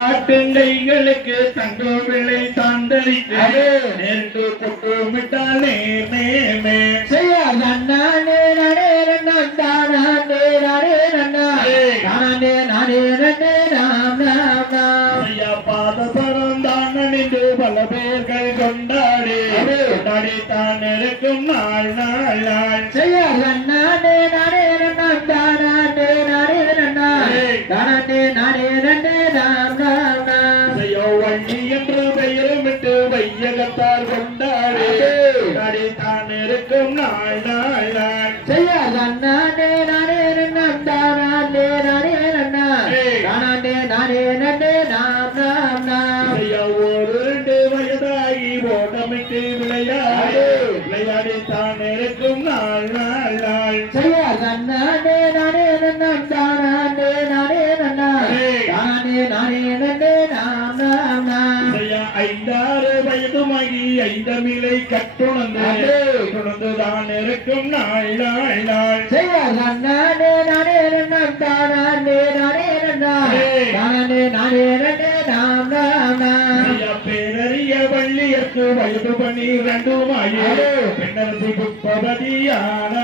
ஆட்டுண்டைகளுக்கு தங்க விளை தாண்டறித்து நேர்ந்து கொட்டுமிட்டாலே மேமே செய்ய நன்னானே நானே நன்னானே நானே நன்னானே நானே நானே நன்னே நாம் நாம் நாம் ஐயா பாத பரந்தான் என்று பல பேர்கள் கொண்டாடி கொண்டாடித்தான் இருக்கும் நாள் நாள் நாள் செய்ய நன்னானே நானே நன்னானே நானே நன்னானே நானே நானே நன்னே நாம் நாம் நாம் செய்யோ வள்ளி என்று பெயருமிட்டு வையகத்தார் கொண்டாடி கொண்டாடித்தான் இருக்கும் நாள் நாள் நாள் செய்ய நன்னானே நானே நன்னானே நானே நன்னானே நானே நானே நன்னே நாம் நாம் நாம் செய்யோ ஒரு 2 வயதாகி ஓட்டமிட்டு விளையாடித்தான் இருக்கும் நாள் நாள் நாள் செய்ய நன்னானே நானே நன்னானே நானே நன்னானே நானே நானே நன்னே நாம் நாம் நாம் செய்ய 5-6 வயதுமாகி 5 மிலை கட்டுணர்ந்துதான் இருக்கும் நாள் நாள் நாள் செய்ய நன்னானே நானே நன்னானே நானே நன்னானே நானே நானே நன்னே நாம் நாம் நாம் பேரறிய வள்ளியற்கு வயது 12 பெண்ணரசி புஷ்பவதியான